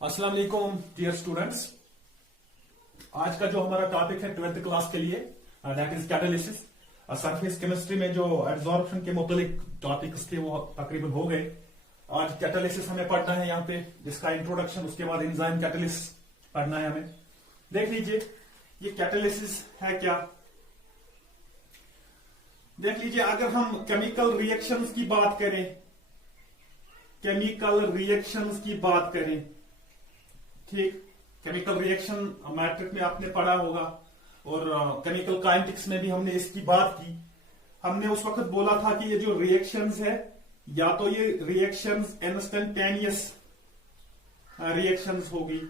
अस्सलाम वालेकुम dear students. आज का जो हमारा टॉपिक है 12th क्लास के लिए that is catalysis. Surface chemistry में जो एब्जॉर्प्शन के मुतालिक टॉपिक्स थे वो तकरीबन हो गए। आज कैटालिसिस हमें पढ़ना है यहाँ पे, जिसका इंट्रोडक्शन, उसके बाद एंजाइम कैटालिसिस पढ़ना है हमें। देख लीजिए ये कैटालिसिस है क्या। देख लीजिए, अगर हम केमिकल रिएक्शंस की बात करें, केमिकल रिएक्शंस की बात करें, ठीक, केमिकल रिएक्शन मैट्रिक में आपने पढ़ा होगा और केमिकल काइनेटिक्स में भी हमने इसकी बात की। हमने उस वक्त बोला था कि ये जो रिएक्शंस है, या तो ये रिएक्शंस इंस्टेंटेनियस रिएक्शंस होगी।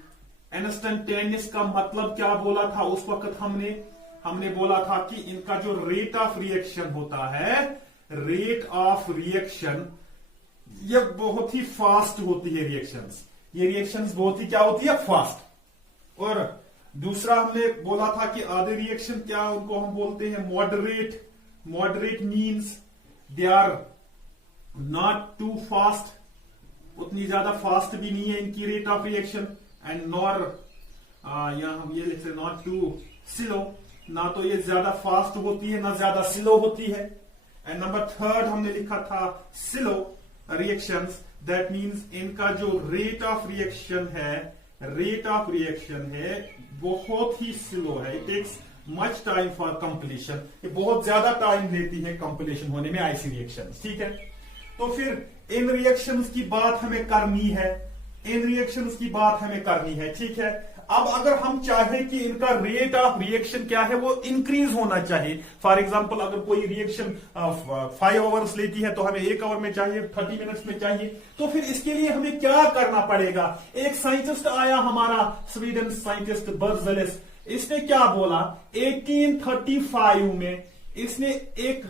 इंस्टेंटेनियस का मतलब क्या बोला था उस वक्त हमने बोला था कि इनका जो रेट ऑफ रिएक्शन होता है, रेट ऑफ रिएक्शन, ये बहुत ही फास्ट होती है रिएक्शंस। ये रिएक्शंस बहुत ही क्या होती है, फास्ट। और दूसरा हमने बोला था कि आधे रिएक्शन क्या, उनको हम बोलते हैं moderate. Moderate means they are not too fast, उतनी ज्यादा फास्ट भी नहीं है इनकी rate of reaction, and nor यहां हम ये लिखते हैं नॉट टू स्लो, ना तो ये ज्यादा फास्ट होती है ना ज्यादा स्लो होती है। एंड नंबर थर्ड हमने लिखा था स्लो रिएक्शंस, दैट मींस इनका जो रेट ऑफ रिएक्शन है, रेट ऑफ रिएक्शन है बहुत ही स्लो है। It takes much time for completion, ये बहुत ज्यादा टाइम लेती है कंप्लीशन होने में ऐसी रिएक्शंस, ठीक है। तो फिर इन रिएक्शंस की बात हमें करनी है, इन रिएक्शंस की बात हमें करनी है, ठीक है। अब अगर हम चाहें कि इनका रेट ऑफ रिएक्शन क्या है, वो इंक्रीज होना चाहिए। फॉर एग्जांपल, अगर कोई रिएक्शन 5 आवर्स लेती है तो हमें 1 आवर में चाहिए, 30 मिनट्स में चाहिए। तो फिर इसके लिए हमें क्या करना पड़ेगा। एक साइंटिस्ट आया हमारा, स्वीडन साइंटिस्ट बर्जेलिस, इसने क्या बोला 1835 में, इसने एक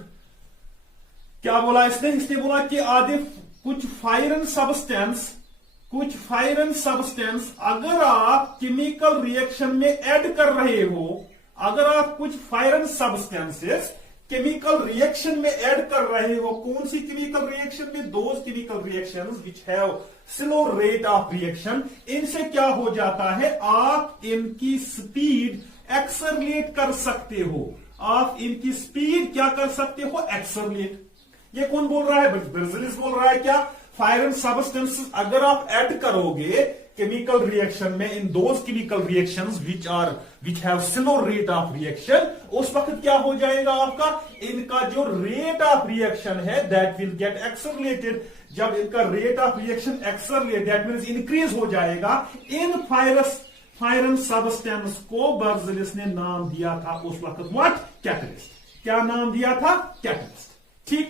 क्या बोला, इसने बोला कि आधे कुछ फायरन सब्सटेंस अगर आप केमिकल रिएक्शन में ऐड कर रहे हो, अगर आप कुछ फायरन सब्सटेंसेस केमिकल रिएक्शन में ऐड कर रहे हो, कौन सी केमिकल रिएक्शन में, those chemical reactions which have slow rate of reaction, इनसे क्या हो जाता है, आप इनकी स्पीड एक्सेलरेट कर सकते हो। आप इनकी स्पीड क्या कर सकते हो, एक्सेलरेट। ये कौन बोल रहा है, बर्जेलिस बोल रहा है क्या, फायरन सब्सटेंसेस अगर आप ऐड करोगे केमिकल रिएक्शन में, in those chemical reactions which have slow rate of reaction, उस वक्त क्या हो जाएगा आपका, इनका जो रेट ऑफ रिएक्शन है दैट विल गेट एक्सेलरेटेड। जब इनका rate of reaction accelerate, that means increase हो जाएगा, इन फायरन सब्सटेंस को बर्जेलिस ने नाम दिया था उस वक्त व्हाट, कैटलिस्ट। क्या नाम दिया था, कैटलिस्ट, ठीक,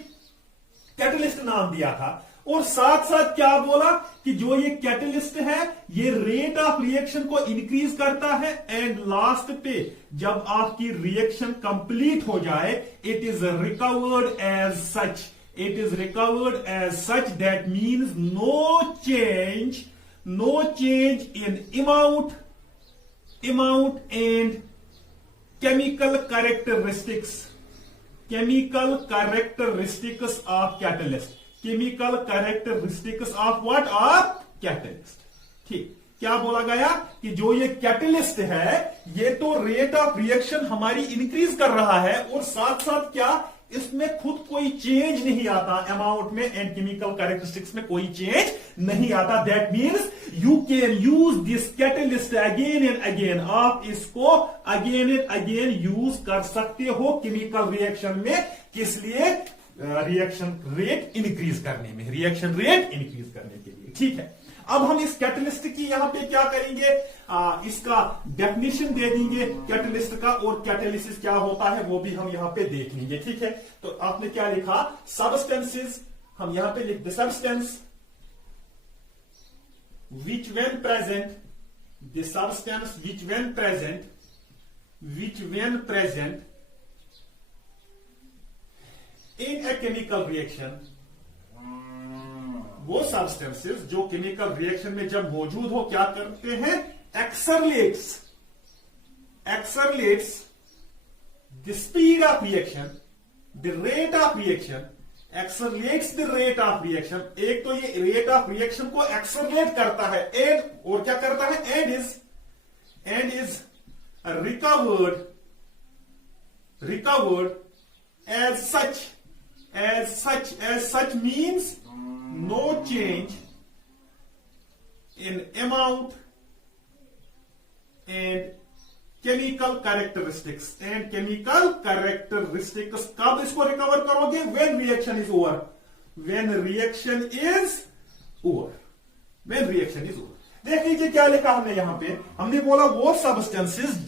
कैटलिस्ट नाम दिया था। और साथ साथ क्या बोला कि जो ये कैटलिस्ट है ये रेट ऑफ रिएक्शन को इंक्रीज करता है, एंड लास्ट पे जब आपकी रिएक्शन कंप्लीट हो जाए, it is recovered as such, it is recovered as such, that means no change in amount and chemical characteristics of catalyst, chemical characteristics of what, of catalyst, ठीक। क्या बोला गया कि जो ये कैटलिस्ट है ये तो रेट ऑफ रिएक्शन हमारी इंक्रीज कर रहा है, और साथ साथ क्या, इसमें खुद कोई चेंज नहीं आता, अमाउंट में एंड केमिकल कैरेक्टरिस्टिक्स में कोई चेंज नहीं आता। That means you can use this catalyst again and again, आप इसको अगेन एंड अगेन यूज कर सकते हो केमिकल रिएक्शन में, किस लिए, रिएक्शन रेट इंक्रीज करने में, रिएक्शन रेट इंक्रीज करने के लिए, ठीक है। अब हम इस कैटलिस्ट की यहां पे क्या करेंगे, इसका डेफिनेशन दे देंगे कैटलिस्ट का, और कैटालिसिस क्या होता है वो भी हम यहां पे देख लेंगे, ठीक है। तो आपने क्या लिखा, सब्सटेंसेस, हम यहां पे लिख दे substance which when present, the substance which when present in a chemical reaction, वो सब्सटेंसेस जो केमिकल रिएक्शन में जब मौजूद हो क्या करते हैं, accelerates the speed of reaction, the rate of reaction accelerates the rate of reaction. एक तो ये रेट ऑफ रिएक्शन को एक्सलरेट करता है, एंड और क्या करता है, and is recovered as such means no change in amount and chemical characteristics कब इसको रिकवर करोगे, when reaction is over, when reaction is over. देख लीजिए क्या लिखा हमने यहां पे, हमने बोला वो सब्सटेंसेस,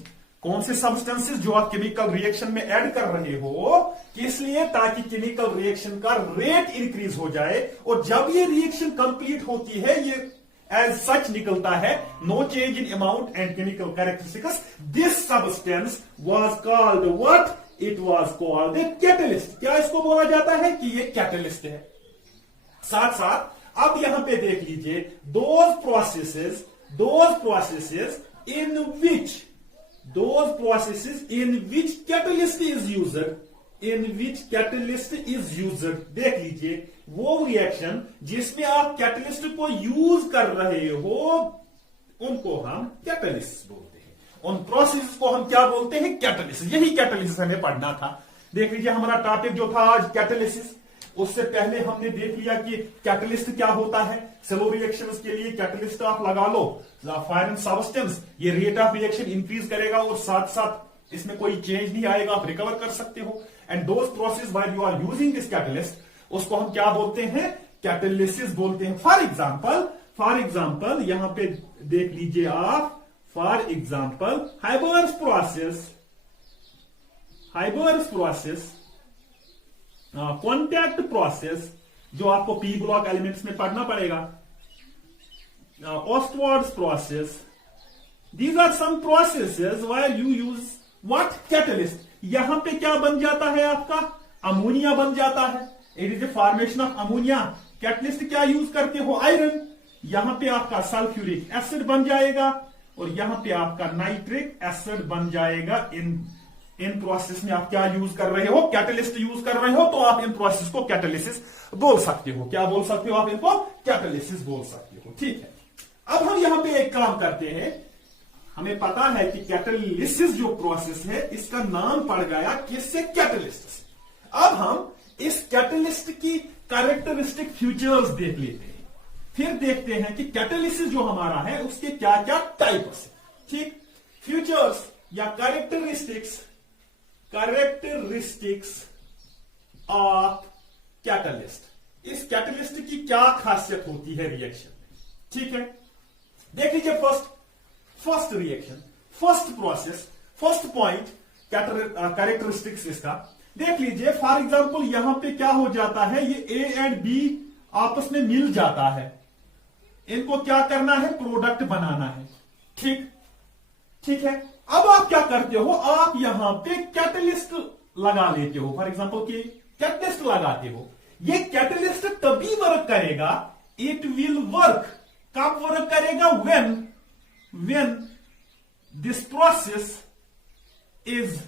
कौन से सब्सटेंसेस जो आप केमिकल रिएक्शन में ऐड कर रहे हो, किस लिए, ताकि केमिकल रिएक्शन का रेट इंक्रीज हो जाए, और जब ये रिएक्शन कंप्लीट होती है ये एज सच निकलता है, no change in amount and chemical characteristics, this substance was called what, it was called a catalyst. क्या इसको बोला जाता है कि ये कैटलिस्ट है। साथ साथ अब यहां पे देख लीजिए, those processes in which catalyst is used, देख लीजिए वो रिएक्शन जिसमें आप कैटलिस्ट को यूज कर रहे हो उनको हम कैटलिस्ट बोलते हैं, उन प्रोसेस को हम क्या बोलते हैं, कैटलिस्ट। यही कैटलिस्ट हमें पढ़ना था। देख लीजिए हमारा टॉपिक जो था आज कैटलिसिस, उससे पहले हमने देख लिया कि कैटलिस्ट क्या होता है। स्लो रिएक्शंस के लिए कैटलिस्ट आप लगा लो, फायर सब्सटेंस, ये रेट ऑफ रिएक्शन इंक्रीज करेगा और साथ साथ इसमें कोई चेंज नहीं आएगा, आप रिकवर कर सकते हो। And those process while you are using this catalyst, उसको हम क्या बोलते हैं, कैटलिसिस बोलते हैं। फॉर एग्जाम्पल यहां पे देख लीजिए आप, for example Haber's process, contact process जो आपको पी ब्लॉक एलिमेंट्स में पढ़ना पड़ेगा, Ostwald's process, these are some processes while you use what, catalyst. यहां पे क्या बन जाता है आपका, अमोनिया बन जाता है, it is a formation of ammonia. Catalyst क्या यूज करते हो, आयरन, यहां पे आपका सल्फ्यूरिक एसिड बन जाएगा और यहां पे आपका नाइट्रिक एसिड बन जाएगा। इन प्रोसेस में आप क्या यूज कर रहे हो, कैटलिस्ट यूज कर रहे हो, तो आप इन प्रोसेस को कैटलिसिस बोल सकते हो। क्या बोल सकते हो आप इनको, कैटलिसिस बोल सकते हो। ठीक है, अब हम यहां पे एक काम करते हैं, हमें पता है कि कैटलिसिस जो प्रोसेस है इसका नाम पड़ गया किससे, कैटलिस्ट से। अब हम इस कैटलिस्ट की कैरेक्टरिस्टिक फीचर्स देख लेते हैं, फिर देखते हैं कि कैटलिसिस जो हमारा है उसके क्या क्या टाइप्स है। ठीक, फीचर्स या कैरेक्टरिस्टिक्स ऑफ कैटलिस्ट। इस कैटलिस्ट की क्या खासियत होती है रिएक्शन में, ठीक है। देख लीजिए first reaction, first process, first point characteristics इसका देख लीजिए। फॉर एग्जांपल यहां पे क्या हो जाता है, ये ए एंड बी आपस में मिल जाता है, इनको क्या करना है, प्रोडक्ट बनाना है। ठीक है। अब आप क्या करते हो, आप यहां पे कैटलिस्ट लगा लेते हो, फॉर एग्जांपल कि कैटलिस्ट लगाते हो। ये कैटलिस्ट तभी वर्क करेगा, इट विल वर्क, कब वर्क करेगा, when this process is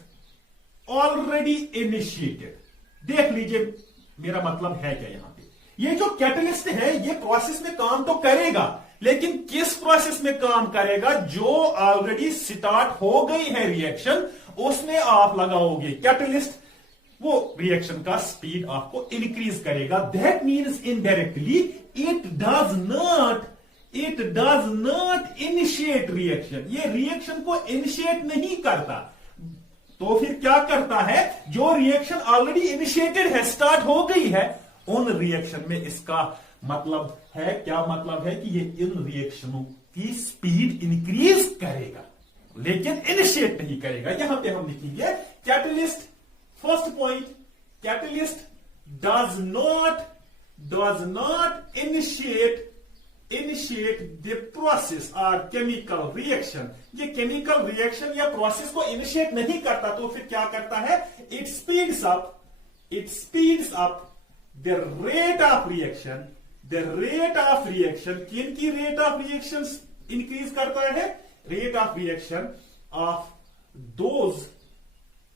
already initiated. देख लीजिए मेरा मतलब है क्या, यहां पे ये जो कैटलिस्ट है ये प्रोसेस में काम तो करेगा, लेकिन किस प्रोसेस में काम करेगा, जो ऑलरेडी स्टार्ट हो गई है रिएक्शन, उसमें आप लगाओगे कैटलिस्ट, वो रिएक्शन का स्पीड आपको इंक्रीज करेगा। That means indirectly it does not initiate reaction, ये रिएक्शन को इनिशिएट नहीं करता। तो फिर क्या करता है, जो रिएक्शन ऑलरेडी इनिशिएटेड है, स्टार्ट हो गई है, उन रिएक्शन में इसका मतलब है, क्या मतलब है कि ये इन रिएक्शनों की स्पीड इंक्रीज करेगा, लेकिन इनिशिएट नहीं करेगा। यहां पे हम लिखेंगे catalyst, first point, catalyst does not initiate the process और केमिकल रिएक्शन। ये केमिकल रिएक्शन या प्रोसेस को इनिशिएट नहीं करता, तो फिर क्या करता है, it speeds up the rate of reaction. किन की रेट ऑफ रिएक्शन इंक्रीज करता है, rate of reaction of those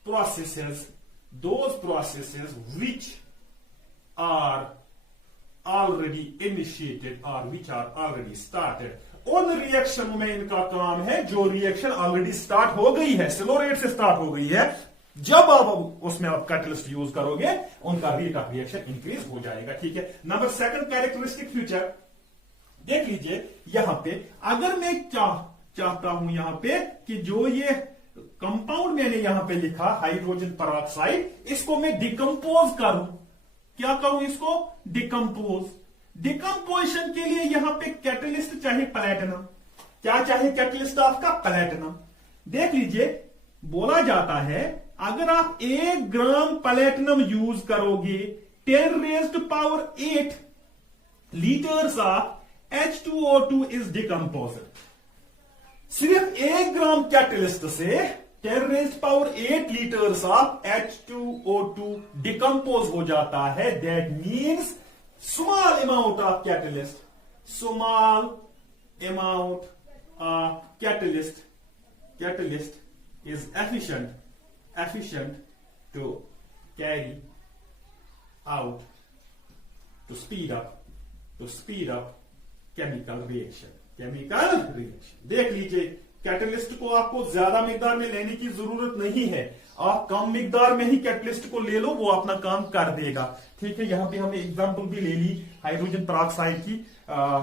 processes are already initiated or which are already started. उन रिएक्शन में इनका काम है जो रिएक्शन ऑलरेडी स्टार्ट हो गई है, स्लो रेट से स्टार्ट हो गई है। जब आप उसमें आप कैटलिस्ट यूज करोगे उनका रेट ऑफ रिएक्शन इंक्रीज हो जाएगा। ठीक है। नंबर सेकंड कैरेक्टरिस्टिक फ्यूचर देख लीजिए। यहां पे अगर मैं चाहता हूं यहां पे कि जो ये कंपाउंड मैंने यहां पे लिखा हाइड्रोजन पेरोक्साइड, इसको मैं डिकम्पोज करूं। क्या करूं इसको? डिकम्पोज। डिकम्पोजिशन के लिए यहां पे कैटलिस्ट चाहिए प्लैटिनम। क्या चाहिए कैटलिस्ट आपका? प्लैटिनम। देख लीजिए बोला जाता है अगर आप 1 ग्राम प्लैटिनम यूज करोगे 10⁻⁸ litres of H2O2 is decomposed. सिर्फ 1 ग्राम कैटलिस्ट से 10⁸ लीटर्स ऑफ H2O2 डिकम्पोज हो जाता है। That means small amount of catalyst, small amount of catalyst is efficient to carry out, to speed up chemical reaction। देख लीजिए catalyst को आपको ज्यादा मिकदार में लेने की जरूरत नहीं है, आप कम मिकदार में ही कैटलिस्ट को ले लो, वो अपना काम कर देगा। ठीक है। यहां पे हमने एग्जांपल भी ले ली हाइड्रोजन पेरोक्साइड की।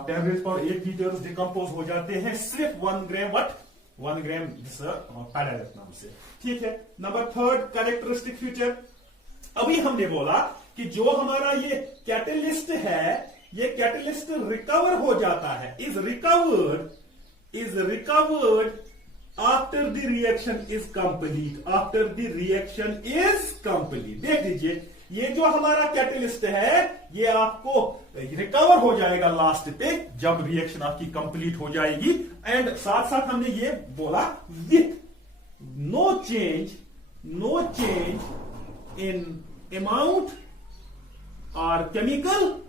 10⁸ लीटर्स डिकम्पोज हो जाते हैं सिर्फ 1 ग्राम 1 ग्राम पैरालेथनम से। ठीक है। नंबर थर्ड कैरेक्टरिस्टिक फ्यूचर, अभी हमने बोला कि जो हमारा ये कैटलिस्ट है, ये कैटलिस्ट रिकवर हो जाता है, is recovered after the reaction is complete. After the reaction is complete. देख लीजिए ये जो हमारा कैटलिस्ट है ये आपको रिकवर हो जाएगा लास्ट पे जब रिएक्शन आपकी कंप्लीट हो जाएगी। एंड साथ साथ हमने ये बोला with no change in amount और केमिकल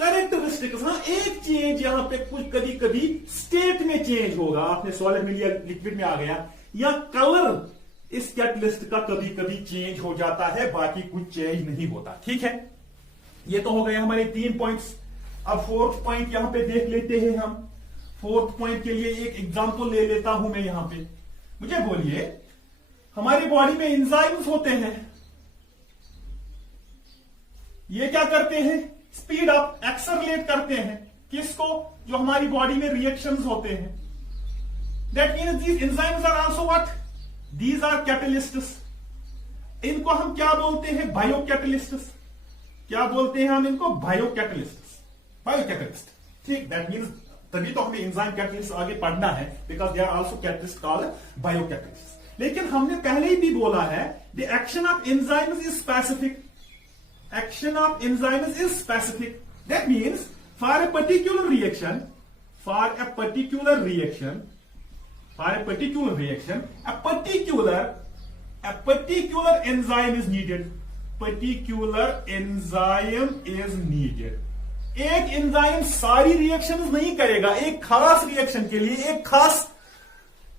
कैरेक्टरिस्टिक्स। हाँ, एक चेंज यहां पे कुछ कभी कभी स्टेट में चेंज होगा, आपने सॉलिड में लिया लिक्विड में आ गया, या कलर इस कैटलिस्ट का कभी कभी चेंज हो जाता है, बाकी कुछ चेंज नहीं होता। ठीक है। ये तो हो गए हमारे 3 पॉइंट्स। अब 4th पॉइंट यहां पे देख लेते हैं हम। 4th पॉइंट के लिए एक एग्जांपल ले लेता हूं मैं यहां पे। मुझे बोलिए हमारी बॉडी में एंजाइम्स होते हैं, ये क्या करते हैं? स्पीड अप, एक्सेलरेट करते हैं किसको? जो हमारी बॉडी में रिएक्शंस होते हैं। That means these enzymes are also what? These are catalysts. इनको हम क्या बोलते हैं? बायोकैटलिस्ट्स। क्या बोलते हैं हम इनको? बायोकैटलिस्ट। ठीक। दैट मीन्स तभी तो हमें एंजाइम कैटलिस्ट आगे पढ़ना है, because they are also catalyst called biocatalyst. लेकिन हमने पहले ही भी बोला है the action of enzymes is specific. Action of enzymes is specific. That means for a particular reaction, a particular enzyme is needed. Particular enzyme is needed. एक enzyme सारी reactions नहीं करेगा, एक खास रिएक्शन के लिए एक खास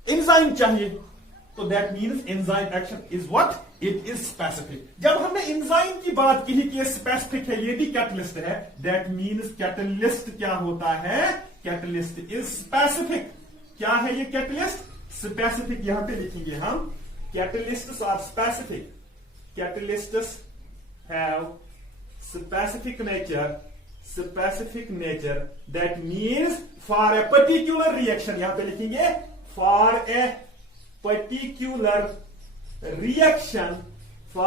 एंजाइम चाहिए। तो that means enzyme action is what? It is specific. जब हमने एंजाइम की बात की कि स्पेसिफिक है, ये भी कैटलिस्ट है, दैट मीन्स कैटलिस्ट क्या होता है? Catalyst is specific. क्या है ये कैटलिस्ट? स्पेसिफिक। यहां पे लिखेंगे हम catalysts are specific. Catalysts have specific nature. That means for a particular reaction, यहां पे लिखेंगे for a particular reaction, a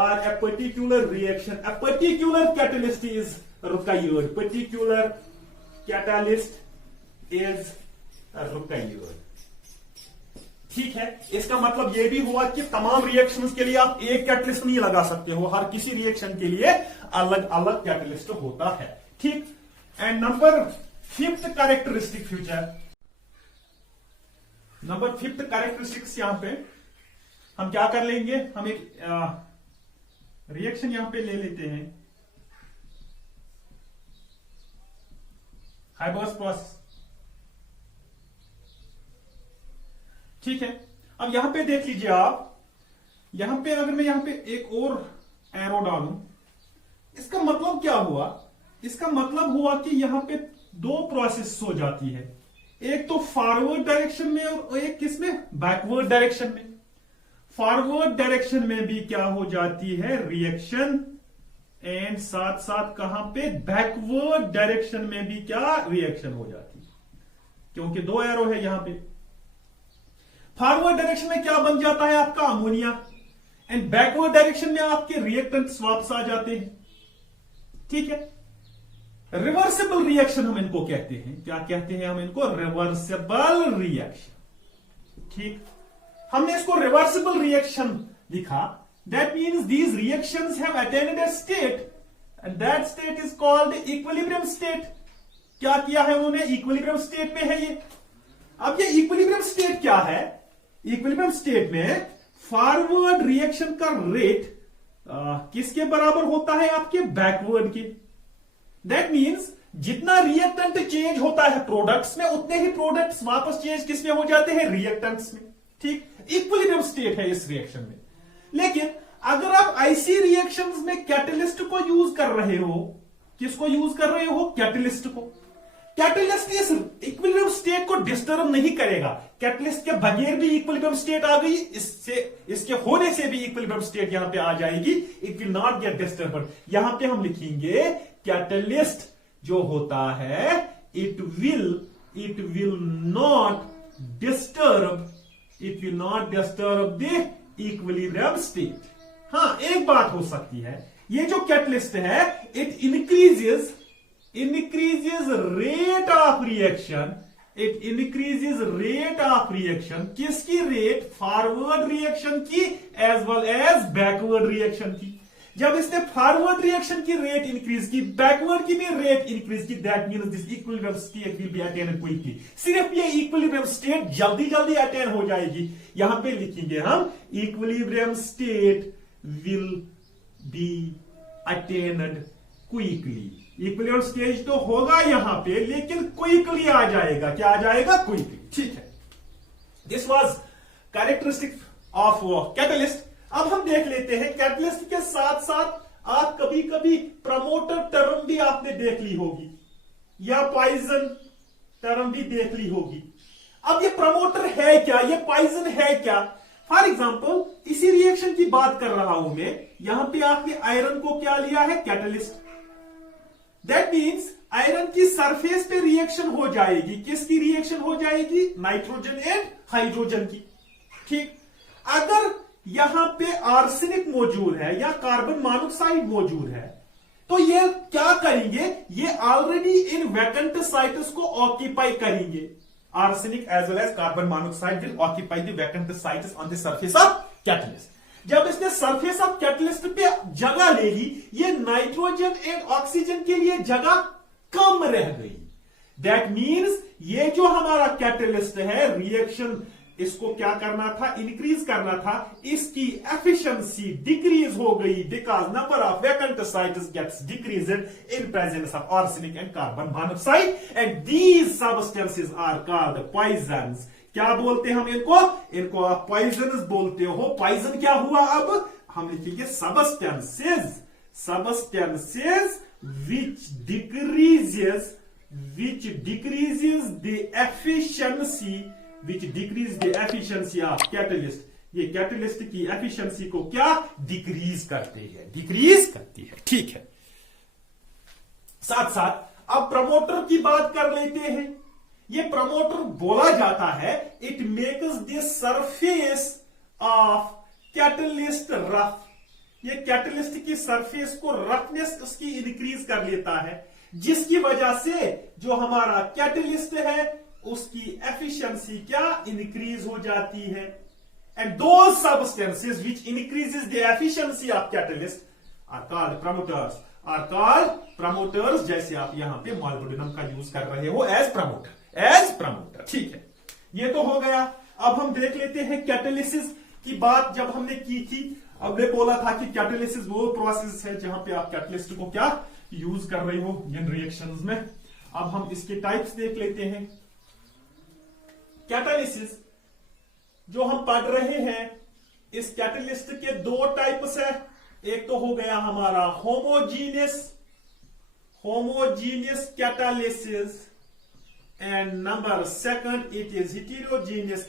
particular catalyst is required. Particular catalyst is required. ठीक है। इसका मतलब यह भी हुआ कि तमाम रिएक्शंस के लिए आप एक कैटलिस्ट नहीं लगा सकते हो, हर किसी रिएक्शन के लिए अलग अलग कैटलिस्ट होता है। ठीक। And number 5th characteristic future, number 5th characteristics यहां पे हम क्या कर लेंगे? हम एक रिएक्शन यहां पे ले लेते हैं, हाइबर्स प्रोसेस। ठीक है। अब यहां पे देख लीजिए आप, यहां पे अगर मैं यहां पे एक और एरो डालूं इसका मतलब क्या हुआ? इसका मतलब हुआ कि यहां पे दो प्रोसेस हो जाती है, एक तो फॉरवर्ड डायरेक्शन में और एक किसमें? बैकवर्ड डायरेक्शन में। फॉरवर्ड डायरेक्शन में भी क्या हो जाती है? रिएक्शन, एंड साथ साथ कहां पे? बैकवर्ड डायरेक्शन में भी क्या? रिएक्शन हो जाती है, क्योंकि दो एरो है यहां पे। फॉरवर्ड डायरेक्शन में क्या बन जाता है? आपका अमोनिया, एंड बैकवर्ड डायरेक्शन में आपके रिएक्टेंट्स वापस आ जाते हैं। ठीक है, रिवर्सिबल रिएक्शन हम इनको कहते हैं। क्या कहते हैं हम इनको? Reversible reaction. ठीक, हमने इसको रिवर्सिबल रिएक्शन लिखा। That means these reactions have attend a state and that state is called equilibrium state. क्या किया है उन्होंने? इक्विलिब्रियम स्टेट में है ये। अब ये इक्विलिब्रियम स्टेट क्या है? इक्विलिब्रियम स्टेट में फॉरवर्ड रिएक्शन का रेट किसके बराबर होता है? आपके बैकवर्ड के। दैट मीन्स जितना रिएक्टेंट चेंज होता है प्रोडक्ट्स में, उतने ही प्रोडक्ट्स वापस चेंज किसमें हो जाते हैं? रिएक्टेंट्स में। ठीक, इक्विलिब्रियम स्टेट है इस रिएक्शन में। लेकिन अगर आप आईसी रिएक्शंस में कैटलिस्ट को यूज कर रहे हो, किसको यूज कर रहे हो? कैटलिस्ट को। कैटलिस्ट इस इक्विलिब्रियम स्टेट को डिस्टर्ब नहीं करेगा। कैटलिस्ट के बगैर भी इक्विलिब्रियम स्टेट आ गई, इसके होने से भी इक्विलिब्रियम स्टेट यहां पे आ जाएगी। It will not get disturb. यहां पे हम लिखेंगे कैटलिस्ट जो होता है, it will not disturb the equilibrium state. हां, एक बात हो सकती है, ये जो कैटलिस्ट है it increases rate of reaction. It increases rate of reaction. किसकी रेट? फॉरवर्ड रिएक्शन की as well as backward reaction की। जब इसने फॉरवर्ड रिएक्शन की रेट इंक्रीज की, बैकवर्ड की भी रेट इंक्रीज की, that means this equilibrium state will be attained quickly. सिर्फ ये इक्विलिब्रियम स्टेट जल्दी जल्दी अटेन हो जाएगी। यहां पे लिखेंगे हम equilibrium state will be attained quickly. Equilibrium stage तो होगा यहां पे, लेकिन क्विकली आ जाएगा। क्या आ जाएगा? क्विकली। ठीक है, this was characteristic of catalyst. अब हम देख लेते हैं कैटलिस्ट के साथ साथ आप कभी कभी प्रमोटर टर्म भी आपने देख ली होगी, या पॉइजन टर्म भी देख ली होगी। अब ये प्रमोटर है क्या? ये पॉइजन है क्या? फॉर एग्जाम्पल, इसी रिएक्शन की बात कर रहा हूं मैं। यहां पे आपने आयरन को क्या लिया है? कैटलिस्ट। दैट मीन्स आयरन की सरफेस पे रिएक्शन हो जाएगी। किसकी रिएक्शन हो जाएगी? नाइट्रोजन एंड हाइड्रोजन की। ठीक, अगर यहां पे आर्सेनिक मौजूद है या कार्बन मोनोक्साइड मौजूद है, तो ये क्या करेंगे? ये ऑलरेडी इन वैकेंट साइट्स को ऑक्यूपाई करेंगे। Arsenic as well as carbon monoxide will occupy the vacant sites on the surface of catalyst. जब इसने सरफेस ऑफ कैटलिस्ट पे जगह ले ली, ये नाइट्रोजन एंड ऑक्सीजन के लिए जगह कम रह गई। दैट मीन्स ये जो हमारा कैटलिस्ट है, रिएक्शन इसको क्या करना था? इंक्रीज करना था। इसकी एफिशिएंसी डिक्रीज हो गई because number of vacant sites gets decreased in presence of arsenic and carbon monoxide, and these substances are called poisons. क्या बोलते हैं हम इनको? इनको आप पॉइजन्स बोलते हो। पॉइजन क्या हुआ? अब हम लिखेंगे substances which decreases the efficiency of catalyst। ये कैटलिस्ट की एफिशिएंसी को क्या? डिक्रीज करती है। ठीक है, साथ साथ अब प्रमोटर की बात कर लेते हैं। ये प्रमोटर बोला जाता है it makes the surface of catalyst rough. ये कैटलिस्ट की सरफेस को रफनेस उसकी इंक्रीज कर लेता है, जिसकी वजह से जो हमारा कैटलिस्ट है उसकी एफिशिएंसी क्या? इंक्रीज हो जाती है। And those substances which increases the efficiency of catalyst are called promoters. जैसे आप यहां पे मॉलिब्डेनम का यूज कर रहे हो एज प्रमोटर। ठीक है, ये तो हो गया। अब हम देख लेते हैं कैटालिसिस की बात। जब हमने की थी, हमने बोला था कि कैटालिसिस वो प्रोसेस है जहां पे आप कैटलिस्ट को क्या यूज कर रहे हो इन रिएक्शंस में। अब हम इसके टाइप्स देख लेते हैं। कैटालिसिस जो हम पढ़ रहे हैं, इस कैटलिस्ट के दो टाइप्स है। एक तो हो गया हमारा homogeneous catalysis, and number second it is heterogeneous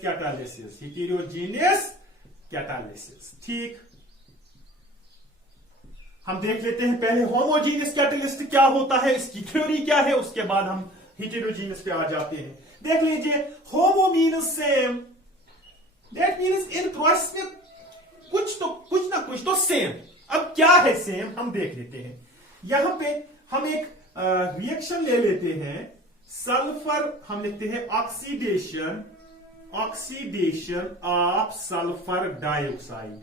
catalysis. ठीक, हम देख लेते हैं पहले होमोजीनियस कैटलिस्ट क्या होता है, इसकी थ्योरी क्या है, उसके बाद हम हेटेरोजीनियस पे आ जाते हैं। देख लीजिए, होमो means same, that means in process में कुछ ना कुछ तो सेम। अब क्या है सेम, हम देख लेते हैं। यहां पे हम एक रिएक्शन ले लेते हैं, सल्फर, हम लिखते हैं ऑक्सीडेशन ऑफ सल्फर डाइऑक्साइड।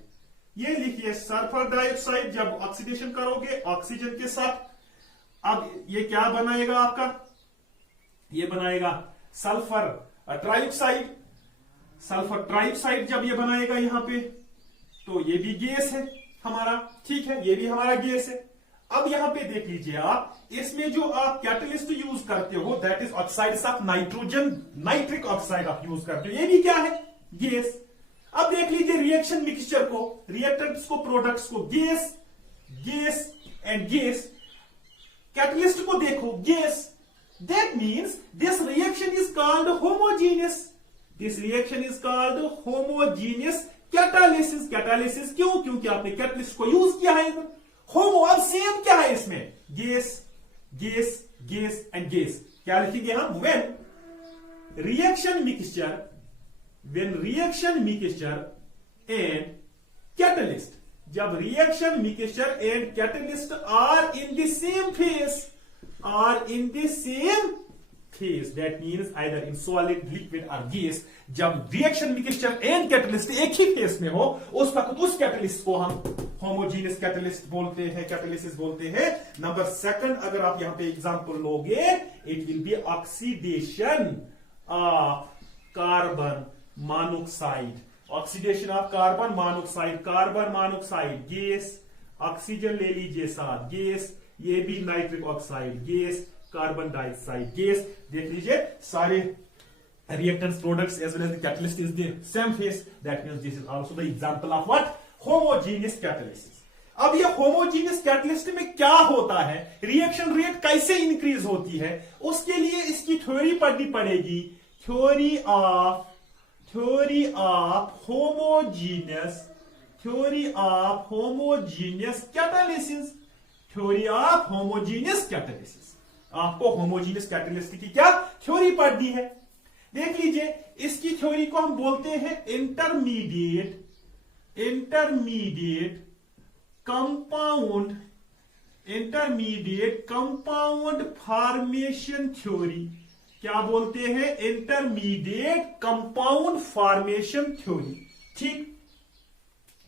ये लिखिए सल्फर डाइऑक्साइड, जब ऑक्सीडेशन करोगे ऑक्सीजन के साथ, अब ये क्या बनाएगा आपका, ये बनाएगा सल्फर ट्राइऑक्साइड। सल्फर ट्राइऑक्साइड जब ये बनाएगा यहां पे, तो ये भी गैस है हमारा, ठीक है, ये भी हमारा गैस है। अब यहां पे देख लीजिए आप, इसमें जो आप कैटलिस्ट यूज करते हो that is oxides of nitrogen, nitric oxide आप यूज करते हो, ये भी क्या है, गैस। अब देख लीजिए रिएक्शन मिक्सचर को, रिएक्टेंट्स को, प्रोडक्ट्स को, गैस एंड गैस। कैटलिस्ट को देखो, gas, that means this reaction is called homogeneous, catalysis. Catalysis क्यों, क्योंकि आपने कैटलिस्ट को यूज किया है। होमो, अब सेम क्या है इसमें, गैस एंड गैस। क्या लिखेंगे हम, when reaction mixture and catalyst, जब reaction mixture and catalyst are in the same phase, that means either in solid, liquid और गैस। जब रिएक्शन मिक्सचर एंड कैटलिस्ट एक ही फेज में हो, उस वक्त उस कैटलिस्ट को हम होमोजीनियस कैटलिस्ट बोलते हैं, कैटालिसिस बोलते हैं। नंबर सेकंड, अगर आप यहां पे एग्जांपल लोगे, it will be oxidation of carbon monoxide, carbon monoxide gas, oxygen ले लीजिए साथ, गैस, ये भी nitric oxide gas, carbon dioxide gas. देख लीजिए सारे reactants, products as well as the catalyst is the same phase, that means this is also the example of what, homogeneous catalysis। अब ये homogeneous catalyst में क्या होता है, रिएक्शन रेट कैसे इंक्रीज होती है, उसके लिए इसकी थ्योरी पढ़नी पड़ेगी, थ्योरी ऑफ होमोजीनियस कैटालिसिस। आपको होमोजीनियस कैटालिस्ट की क्या थ्योरी पढ़नी है। देख लीजिए, इसकी थ्योरी को हम बोलते हैं इंटरमीडिएट कंपाउंड फॉर्मेशन थ्योरी। क्या बोलते हैं, इंटरमीडिएट कंपाउंड फॉर्मेशन थ्योरी। ठीक,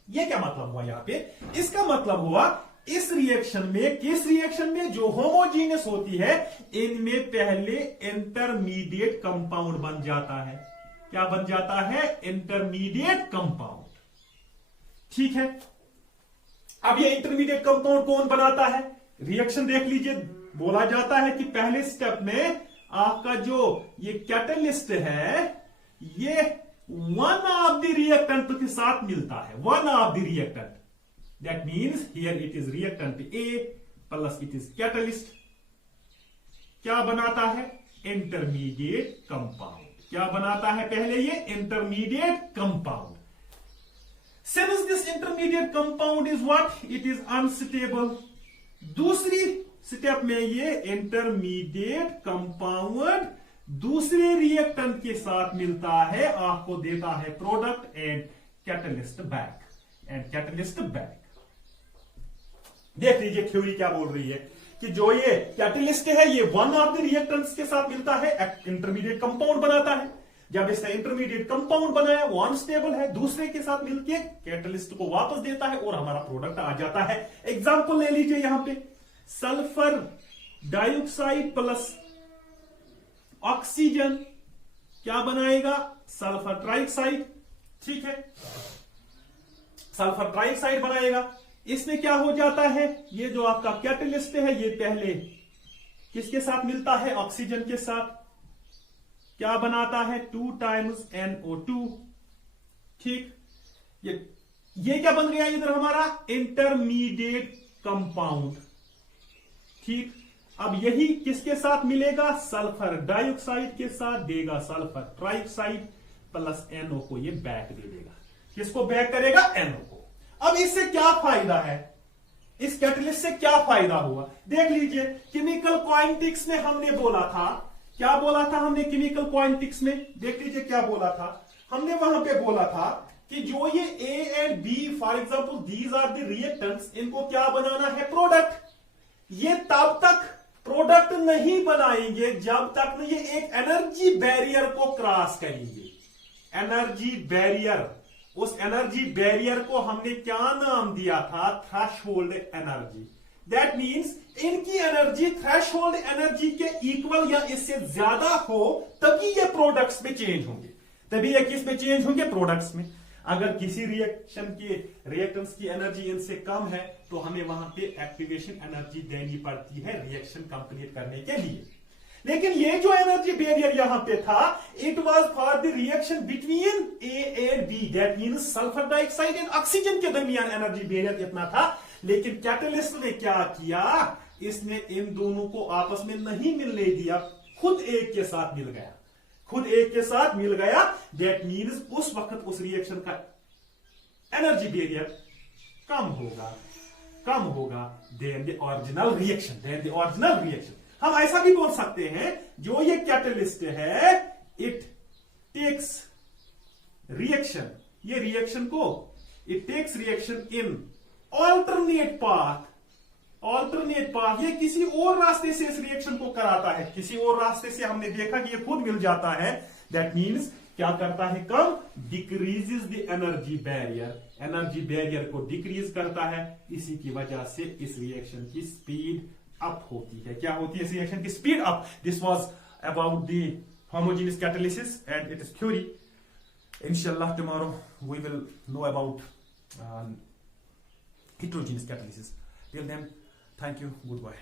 ये क्या मतलब हुआ यहां पे, इसका मतलब हुआ किस रिएक्शन में जो होमोजीनियस होती है, इनमें पहले इंटरमीडिएट कंपाउंड बन जाता है। क्या बन जाता है, इंटरमीडिएट कंपाउंड। ठीक है, अब ये इंटरमीडिएट कंपाउंड कौन बनाता है, रिएक्शन देख लीजिए, बोला जाता है कि पहले स्टेप में आपका जो ये कैटलिस्ट है, ये वन ऑफ द रिएक्टेंट के साथ मिलता है, one of the reactant. That means here it is reactant A plus it is catalyst। क्या बनाता है, इंटरमीडिएट कंपाउंड। क्या बनाता है पहले, ये intermediate compound. Since this intermediate compound is what, it is unstable। दूसरी स्टेप में ये इंटरमीडिएट कंपाउंड दूसरे रिएक्टेंट के साथ मिलता है, आपको देता है प्रोडक्ट एंड कैटलिस्ट बैक। देख लीजिए थ्योरी क्या बोल रही है कि जो ये कैटलिस्ट है, ये वन ऑफ द रिएक्टेंट्स के साथ मिलता है, इंटरमीडिएट कंपाउंड बनाता है। जब इसने इंटरमीडिएट कंपाउंड बनाया, वो अनस्टेबल है, दूसरे के साथ मिलकर कैटलिस्ट को वापस देता है और हमारा प्रोडक्ट आ जाता है। एग्जांपल ले लीजिए यहां पे, सल्फर डाइऑक्साइड प्लस ऑक्सीजन क्या बनाएगा, सल्फर ट्राइऑक्साइड। ठीक है, सल्फर ट्राइऑक्साइड बनाएगा। इसमें क्या हो जाता है, ये जो आपका कैटलिस्ट है, ये पहले किसके साथ मिलता है, ऑक्सीजन के साथ। क्या बनाता है, 2 times NO2। ठीक, ये ये क्या बन गया इधर हमारा इंटरमीडिएट कंपाउंड। ठीक, अब यही किसके साथ मिलेगा, सल्फर डाइऑक्साइड के साथ देगा सल्फर ट्राइऑक्साइड प्लस NO को ये बैक दे देगा। किसको बैक करेगा, NO को। अब इससे क्या फायदा है, इस कैटलिस्ट से क्या फायदा हुआ, देख लीजिए। केमिकल क्वाइंटिक्स में हमने बोला था, क्या बोला था हमने केमिकल क्वाइंटिक्स में, देख लीजिए क्या बोला था हमने। वहां पे बोला था कि जो ये A and B for example these are the reactants, इनको क्या बनाना है, प्रोडक्ट। ये तब तक प्रोडक्ट नहीं बनाएंगे जब तक न ये एक एनर्जी बैरियर को क्रॉस करेंगे। एनर्जी बैरियर, उस एनर्जी बैरियर को हमने क्या नाम दिया था, थ्रेशोल्ड एनर्जी। दैट मींस इनकी एनर्जी थ्रेशोल्ड एनर्जी के इक्वल या इससे ज्यादा हो तभी ये प्रोडक्ट्स में चेंज होंगे, तभी ये किस में चेंज होंगे, प्रोडक्ट्स में। अगर किसी रिएक्शन की रिएक्टेंट्स की एनर्जी इनसे कम है तो हमें वहां पे एक्टिवेशन एनर्जी देनी पड़ती है रिएक्शन कंप्लीट करने के लिए। लेकिन ये जो एनर्जी बैरियर यहां पे था, it was for the reaction between A and B, that means sulphur dioxide and oxygen के दरमियान एनर्जी बैरियर इतना था। लेकिन कैटलिस्ट ने क्या किया, इसने इन दोनों को आपस में नहीं मिलने दिया, खुद एक के साथ मिल गया, खुद एक के साथ मिल गया। दैट मींस उस वक्त उस रिएक्शन का एनर्जी बैरियर कम होगा देन द ओरिजिनल रिएक्शन। हम ऐसा भी बोल सकते हैं, जो ये कैटलिस्ट है, इट टेक्स रिएक्शन, ये रिएक्शन को it takes reaction in alternate path, ये किसी और रास्ते से इस रिएक्शन को कराता है, किसी और रास्ते से हमने देखा कि ये खुद मिल जाता है। दैट मींस क्या करता है, कम, डिक्रीजेस द एनर्जी बैरियर को डिक्रीज करता है। इसी की वजह से इस रिएक्शन की स्पीड अप होती है। क्या होती है इस रिएक्शन की speed up. This was about the homogeneous catalysis and it is theory. इंशाल्लाह tomorrow we will know about heterogeneous catalysis. Till then, thank you, goodbye.